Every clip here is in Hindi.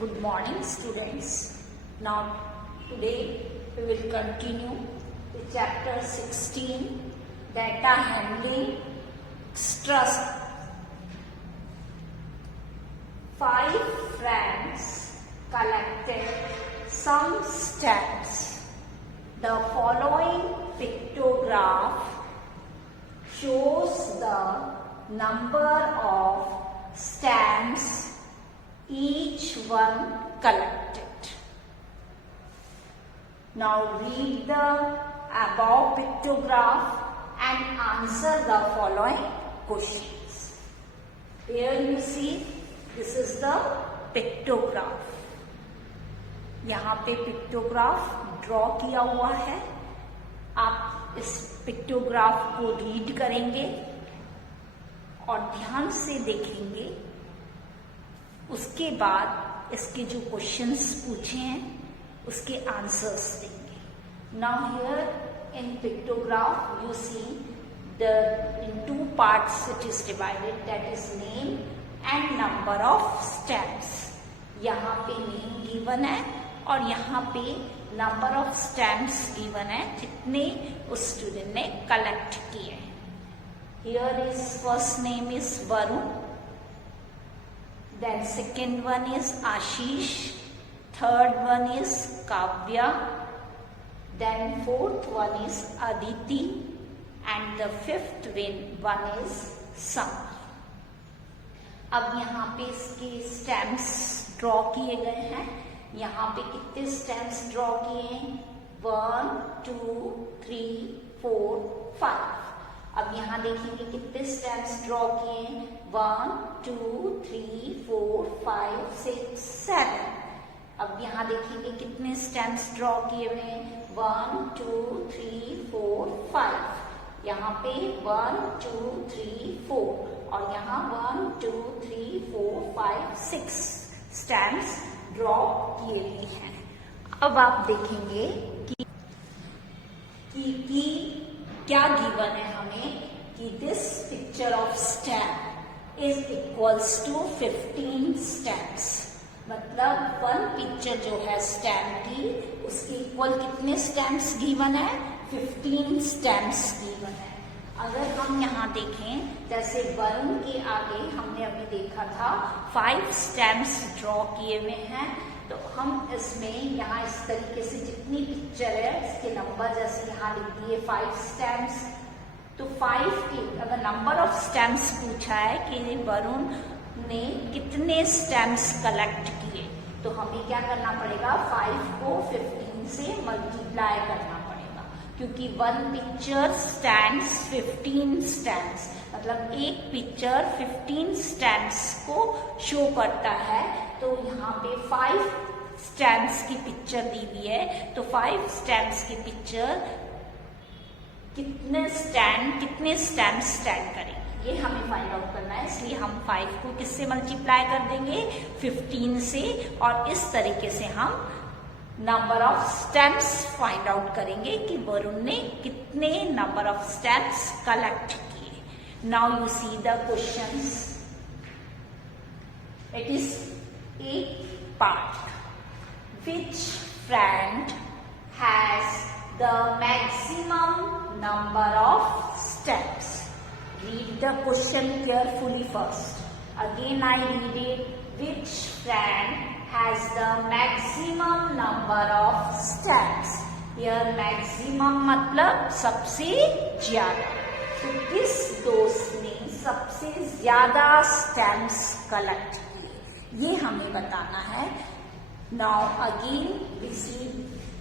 Good morning, students. Now, today we will continue with chapter 16, data handling, trust. 5 friends collected some stamps. The following pictograph shows the number of stamps each one collected. Now read the above pictograph and answer the following questions. Here you see, this is the pictograph. यहाँ पे पिक्टोग्राफ ड्रॉ किया हुआ है. आप इस पिक्टोग्राफ को रीड करेंगे और ध्यान से देखेंगे. उसके बाद इसके जो क्वेश्चंस पूछे हैं उसके आंसर्स देंगे. Now here in pictograph you see the in 2 parts it is divided, that is name and number of stamps. यहाँ पे नेम गिवन है और यहाँ पे नंबर ऑफ स्टैम्प्स गिवन है जितने उस स्टूडेंट ने कलेक्ट किए हैं. Here is first name is Varun, then second one is Ashish, third one is Kavya, then fourth one is Aditi, and the fifth one is Samar. अब यहाँ पे इसके स्टैम्प्स ड्रॉ किए गए हैं. यहाँ पे कितने स्टैम्प्स ड्रॉ किए हैं? 1, 2, 3, 4, 5. अब यहाँ देखेंगे कितने स्टैम्प्स ड्रॉ किए हैं? 1, 2, 3, 4, 5, 6, 7. अब यहाँ देखेंगे कितने स्टैम्प्स ड्रॉ किए हुए हैं? 1, 2, 3, 4, 5. यहाँ पे 1, 2, 3, 4 और यहाँ 1, 2, 3, 4, 5, 6 स्टैम्प्स ड्रॉ किए हुए हैं. अब आप देखेंगे कि क्या गिवन है हमें कि this picture of stamp is equals to 15 stamps. मतलब 1 पिक्चर जो है स्टैम्प की उसके इक्वल कितने स्टैम्प्स गिवन है? 15 स्टैम्प्स गिवन है. अगर हम यहाँ देखें, जैसे वरुण के आगे हमने अभी देखा था 5 स्टैम्प्स ड्रॉ किए हुए हैं, तो हम इसमें यहाँ इस तरीके से जितनी पिक्चर है इसके नंबर जैसे यहाँ लिख दिए 5 स्टैम्प्स. तो 5 के अगर नंबर ऑफ स्टैम्प्स पूछा है कि वरुण ने कितने स्टैम्प्स कलेक्ट किए, तो हमें क्या करना पड़ेगा? 5 को 15 से मल्टीप्लाई करना पड़ेगा, क्योंकि 1 पिक्चर स्टैम्प्स 15 स्टैम्प्स, मतलब एक पिक्चर 15 स्टैम्प्स को शो करता है. तो यहाँ पे 5 स्टैम्प्स की पिक्चर दी हुई है, तो 5 स्टैम्प्स की पिक्चर कितने स्टैम्प स्टैंड करेंगे ये हमें फाइंड आउट करना है. इसलिए हम 5 को किससे मल्टीप्लाई कर देंगे? 15 से. और इस तरीके से हम number of stamps find out करेंगे कि वरुण ने कितने नंबर ऑफ स्टैम्प्स कलेक्ट किए. Now you see the questions. It is a part. Which friend has the maximum number of steps? Read the question carefully first. Again I read it. Which friend has the maximum number of steps? Here maximum मतलब सबसे ज्यादा. तो किस दोस्त ने सबसे ज्यादा स्टैम्प्स कलेक्ट किए ये हमें बताना है. Now again we see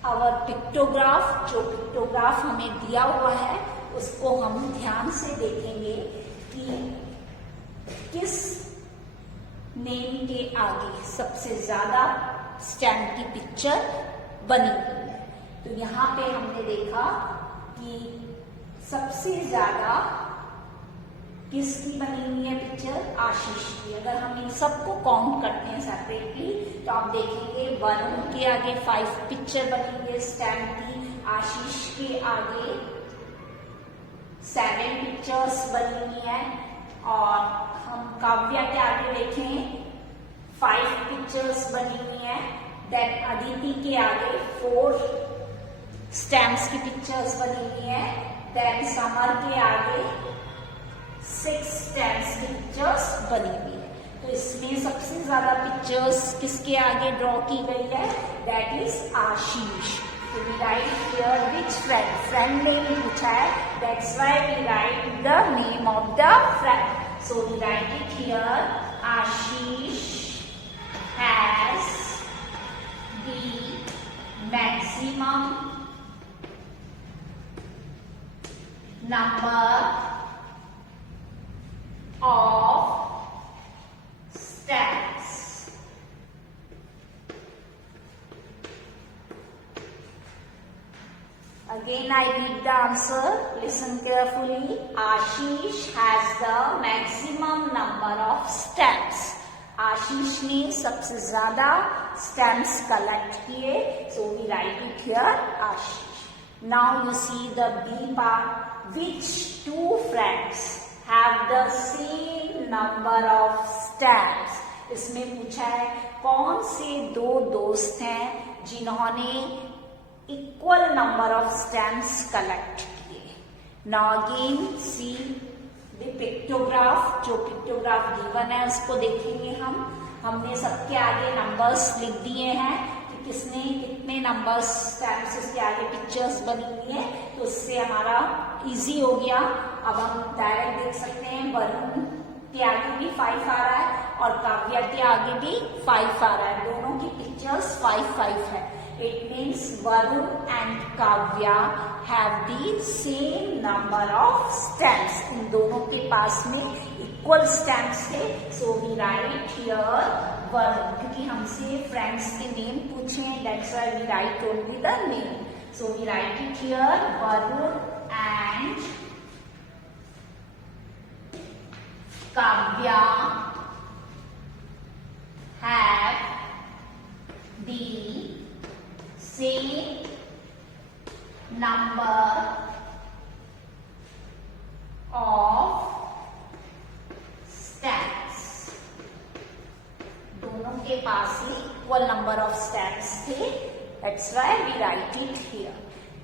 our pictograph. जो पिक्टोग्राफ हमें दिया हुआ है उसको हम ध्यान से देखेंगे कि किस नेम के आगे सबसे ज्यादा स्टैम्प की पिक्चर बनी हुई है. तो यहाँ पे हमने देखा कि सबसे ज्यादा किसकी बनी हुई है पिक्चर? आशीष की. अगर हम इन सबको काउंट करते हैं सेपरेटली तो आप देखेंगे वरुण के आगे 5 पिक्चर बनी हुई है स्टैम्प की. आशीष के आगे 7 पिक्चर्स बनी हुई है और हम काव्या के आगे देखें 5 पिक्चर्स बनी हुई है। देन अदिति के आगे 4 स्टैम्प्स की पिक्चर्स बनी हुई है। देन समर के आगे 6 स्टैम्प्स की पिक्चर्स बनी हुई है। तो इसमें सबसे ज्यादा पिक्चर्स किसके आगे ड्रॉ की गई है? That is Ashish. तो we write here which friend, friend name पूछा है, that's why we write the name of the friend. So we write it here, Ashish has the maximum number of stamps. Again I read the answer. Listen carefully. Ashish has the maximum number of stamps. आशीष ने सबसे ज्यादा stamps collect किए. So we write it here, Ashish. Now you see the B part. Which two friends have the same number of stamps? इसमें पूछा है कौन से 2 दोस्त हैं जिन्होंने equal number of stamps collect किए। Now again see the pictograph. जो पिक्टोग्राफ गिवन है उसको देखेंगे हम। हमने सबके आगे नंबर्स लिख दिए हैं कि किसने कितने नंबर्स स्टैम्प्स इसके आगे पिक्चर्स बनी हुई है। तो उससे हमारा इजी हो गया। अब हम डायरेक्ट देख सकते हैं वरुण के आगे भी 5 आ रहा है और काव्या के आगे भी 5 आ रहा है। दोनों की पिक्चर्स 5-5 है। It means Varun and Kavya have the same number of stamps. इन दोनों के पास में इक्वल स्टैम्प्स थे। So we write here Varun, क्योंकि हमसे फ्रेंड्स के नेम पूछे हैं, that's why we write only the name. So we write it here, Varun and Kavya have the same number of stamps. दोनों के पास ही इक्वल नंबर ऑफ स्टैम्प्स थे। That's why we write it here.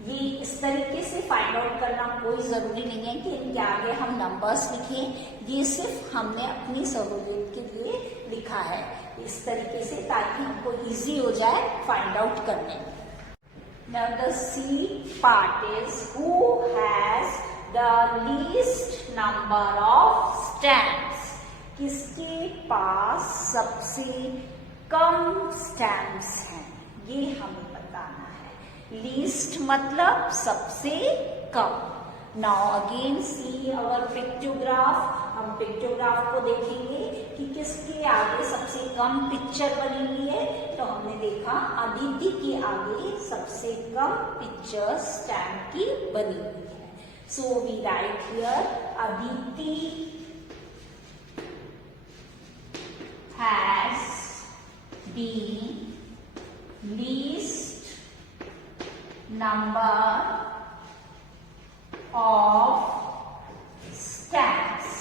ये इस तरीके से फाइंड आउट करना कोई जरूरी नहीं है कि इनके आगे हम नंबर्स लिखें। ये सिर्फ हमने अपनी सहूलियत के लिए लिखा है इस तरीके से, ताकि हमको इजी हो जाए फाइंड आउट करने में। Now the C part is who has the least number of stamps? किसके पास सबसे कम स्टैम्प्स हैं, ये हमें बताना है। लीस्ट मतलब सबसे कम। नाउ अगेन सी अवर पिक्टोग्राफ। हम पिक्टोग्राफ को देखेंगे कि किसके आगे सबसे कम पिक्चर बनी हुई है। तो हमने देखा अदिति के आगे सबसे कम पिक्चर स्टैम्प की बनी हुई है। So we write here, Aditi has the least number of stamps.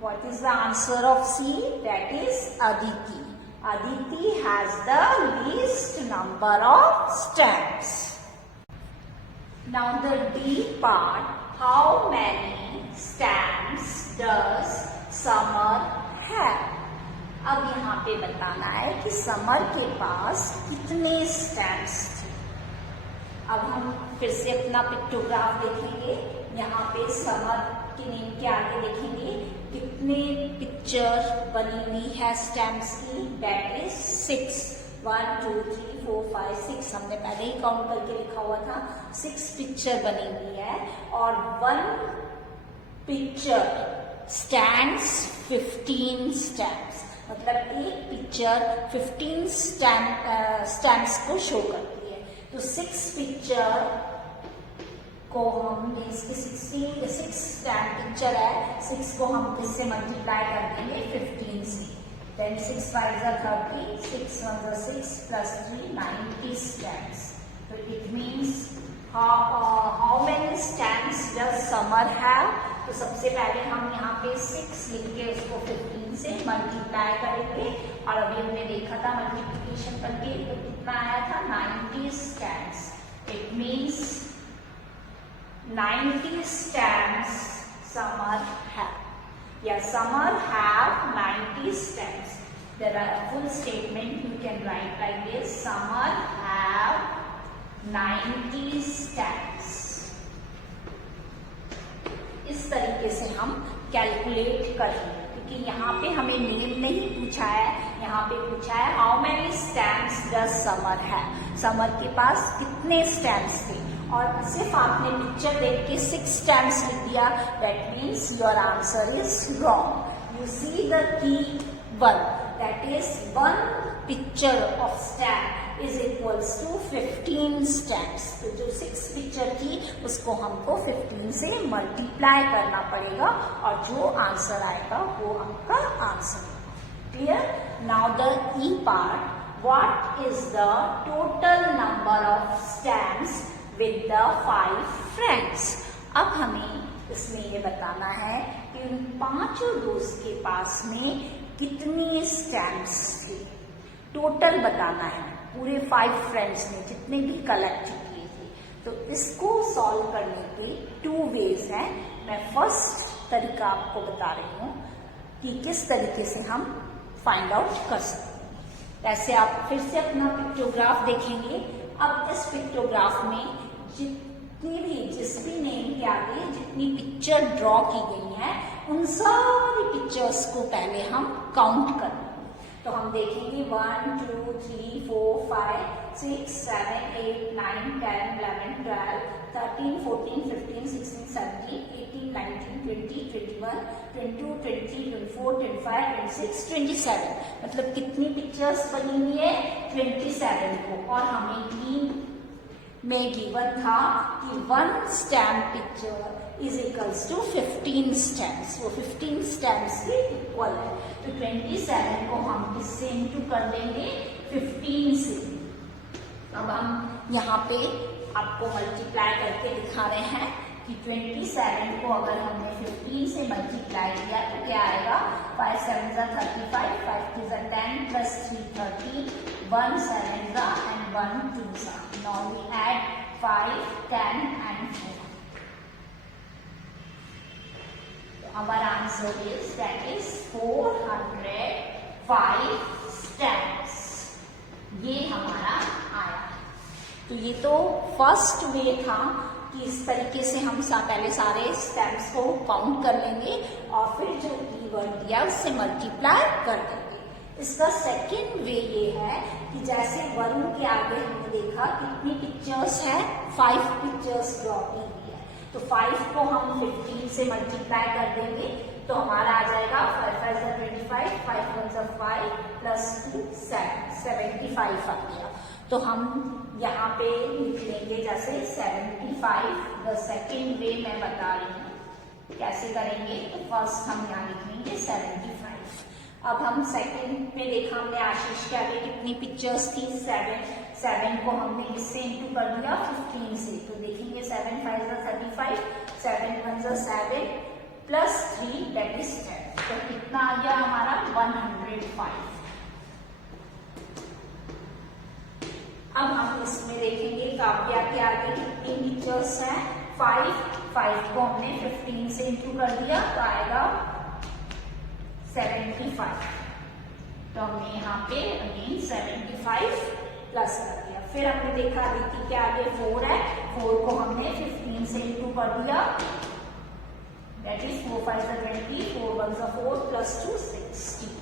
What is the answer of C? That is Aditi. Aditi has the least number of stamps. Now the D part. How many stamps does Summer have? अब यहाँ पे बताना है कि समर के पास कितने स्टैम्प्स थे। अब हम फिर से अपना पिक्टोग्राफ देखेंगे। यहाँ पे समर के नेम के आगे देखेंगे कितने पिक्चर बनी हुई है स्टैम्प्स की। That is 6। 1 2 3 4 5 6 हमने पहले ही काउंट करके लिखा हुआ था। 6 पिक्चर बनी हुई है और 1 पिक्चर स्टैंड्स 15 स्टैम्प्स। मतलब एक पिक्चर 15 स्टैम्प्स को शो करती है। तो 6 पिक्चर को हम इसके 6 स्टैम्प पिक्चर है, 6 को हम इससे मल्टीप्लाई कर देंगे 15 से। Then 6 5 30, 6 1 6 plus 3 90 stamps. तो it means how many stamps does Samar have? तो सबसे पहले हम यहाँ पे 6 लिख के उसको 15 से मल्टीप्लाई करेंगे, और अभी हमने देखा था मल्टीप्लिकेशन करके तो कितना आया था 90 stamps. It means 90 stamps summer have. Yeah, summer have 90 stamps. There are full statement you can write like this. Summer have 90 stamps. इस तरीके से हम कैलकुलेट करेंगे, क्योंकि यहाँ पे हमें नेम नहीं पूछा है, यहाँ पे पूछा है how many stamps does summer है. समर के पास कितने स्टैम्प्स थे, और सिर्फ आपने पिक्चर देख के 6 स्टैम्प्स लिख दिया. That means your answer is wrong. You see the key 1, that is 1 picture of stamp is equals to 15 stamps. तो जो 6 पिक्चर थी उसको हमको 15 से मल्टीप्लाई करना पड़ेगा, और जो आंसर आएगा वो आपका आंसर होगा. Clear? Now the E part. What is the total number of stamps with the 5 friends? अब हमें इसमें ये बताना है कि उन 5 दोस्त के पास में कितनी स्टैम्प्स थे. टोटल बताना है पूरे 5 फ्रेंड्स ने जितने भी कलेक्ट किए थे. तो इसको सॉल्व करने के 2 वेज हैं. मैं फर्स्ट तरीका आपको बता रही हूँ कि किस तरीके से हम फाइंड आउट कर सकते हैं. वैसे आप फिर से अपना पिक्टोग्राफ देखेंगे. अब इस पिक्टोग्राफ में जिस भी नेम के आगे जितनी पिक्चर ड्रॉ की गई है उन सारी पिक्चर्स को पहले हम काउंट करेंगे. तो हम देखेंगे 1 2 3 4 5 6 7 8 9 10 11 12 13 14 15 16 17 18 19 20 21 22 23 24 25 26 27. मतलब कितनी पिक्चर्स बनी हुई है 27 को. और हमें ग्रीन में गिवन था कि 1 stamp picture is equals to 15 stamps. वो 15 स्टैम्प्स के इक्वल है. तो 27 को हम किससे इंटू कर देंगे 15 से. अब हम यहाँ पे आपको मल्टीप्लाई करके दिखा रहे हैं कि 27 को अगर हमने 15 से मल्टीप्लाई किया तो क्या आएगा. 5 7 35, 5 2 10 plus 3 30, 1 7 and 1 2. Now we add 5, 10 and 4. Our answer is that is 405 stamps. ये हमारा आया. तो ये तो फर्स्ट वे था कि इस तरीके से हम पहले सारे स्टैम्प्स को काउंट कर लेंगे और फिर जो कीवर्ड दिया उससे मल्टीप्लाई कर देंगे. इसका सेकेंड वे ये है कि जैसे वरुण के आगे हमने देखा कितनी पिक्चर्स है 5 पिक्चर्स ड्रॉ की हुई है. तो 5 को हम 15 से मल्टीप्लाई कर देंगे तो हमारा आ जाएगा 5 5 25, 5 1 5 प्लस 2 7 75 आ गया. तो हम यहाँ पे लिख लेंगे जैसे 75. द सेकेंड वे मैं बता रही हूँ कैसे करेंगे. तो फर्स्ट हम यहाँ लिख लेंगे 75. अब हम सेकंड में देखा हमने आशीष के आगे कितनी पिक्चर्स थी 7 को हमने इससे इंटू कर दिया 15 से. तो देखेंगे 7 5 35, 7 1 7 प्लस 3 दैट इज 10. तो कितना आ गया हमारा 105. अब हम इसमें देखेंगे काव्या के आगे कितनी पिक्चर्स हैं 5 को हमने 15 से इंटू कर दिया तो आएगा 75. तो हमने यहाँ पे अगेन 75 प्लस कर दिया. फिर हमने देखा अदिति के आगे 4 है. 4 को हमने 15 से इंटू कर दिया दैट इज 4 5 20, 4 1 4 प्लस 2 60.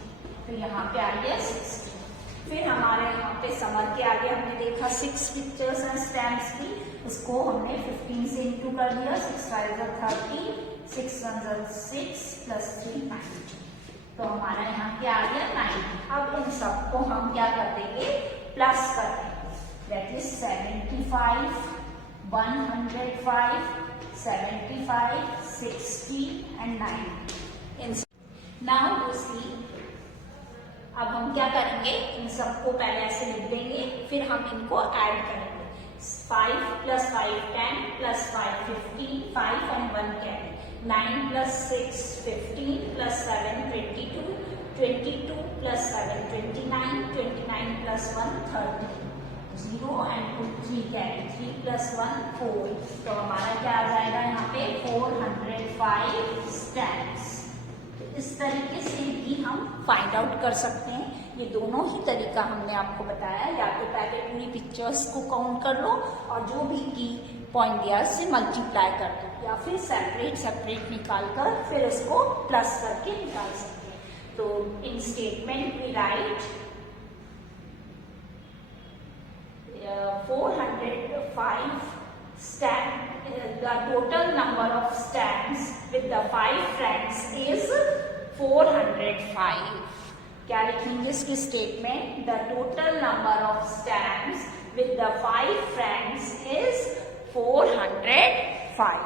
तो यहाँ पे आ गया 60. फिर हमारे यहाँ पे समर के आगे हमने देखा 6 पिक्चर्स हैं स्टैम्प्स की. उसको हमने 15 से इंटू कर दिया 6 5 30, 6 1 6 प्लस 3 90. तो हमारा यहाँ क्या आ गया 90. अब इन सबको हम क्या कर देंगे प्लस कर देंगे that is 75, 105, 75, 60 and 90. Now you see. अब हम क्या करेंगे इन सबको पहले ऐसे लिख देंगे फिर हम इनको ऐड करेंगे. 5 plus 5 10 plus 5 15, 5 and 1 carry, 9 plus 6 15 plus 7 22, 22 plus 7 29, 29 plus 1 30, 0 and 3 carry, 3 plus 1 4, तो हमारा क्या आ जाएगा यहाँ पे 405 स्टैम्प्स। इस तरीके से भी हम फाइंड आउट कर सकते हैं। ये दोनों ही तरीका हमने आपको बताया, या तो पहले पूरी पिक्चर्स को काउंट कर लो और जो भी की पॉइंट दिया से मल्टीप्लाई कर दो, या फिर सेपरेट निकाल कर फिर उसको प्लस करके निकाल सकते हैं। तो in statement we write 405 stamp, the total number of stamps with the 5 francs is 405. क्या लिखेंगे इसकी statement? The total number of stamps with the 5 francs is 405.